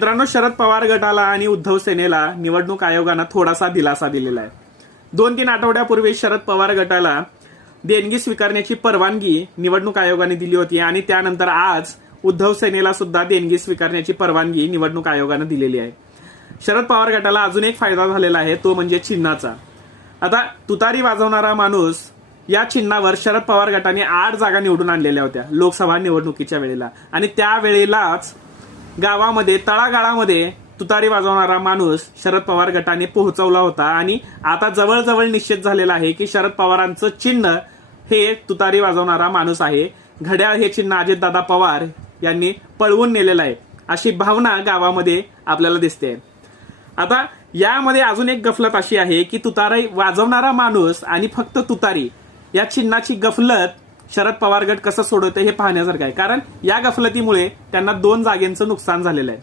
मित्रांनो, शरद पवार गटाला आणि उद्धव सेनेला निवडणूक आयोगानं थोडासा दिलासा दिलेला आहे. 2-3 आठवड्यापूर्वी शरद पवार गटाला देणगी स्वीकारण्याची परवानगी निवडणूक आयोगाने दिली होती आणि त्यानंतर आज उद्धव सेनेला सुद्धा देणगी स्वीकारण्याची परवानगी निवडणूक आयोगाने दिलेली आहे. शरद पवार गटाला अजून एक फायदा झालेला आहे, तो म्हणजे चिन्हाचा. आता तुतारी वाजवणारा माणूस या चिन्हावर शरद पवार गटाने 8 जागा निवडून आणलेल्या होत्या लोकसभा निवडणुकीच्या वेळेला आणि त्यावेळेलाच गावामध्ये तळागाळामध्ये तुतारी वाजवणारा माणूस शरद पवार गटाने पोहोचवला होता आणि आता जवळजवळ निश्चित झालेला आहे की शरद पवारांचं चिन्ह हे तुतारी वाजवणारा माणूस आहे. घड्याळ हे चिन्ह अजितदादा पवार यांनी पळवून नेलेलं आहे अशी भावना गावामध्ये आपल्याला दिसते. आता यामध्ये अजून एक गफलत अशी आहे की तुतारी वाजवणारा माणूस आणि फक्त तुतारी या चिन्हाची गफलत शरद पवार गट कसं सोडवते हे पाहण्यासारखं आहे, कारण या गफलतीमुळे त्यांना 2 जागेचं नुकसान झालेलं आहे.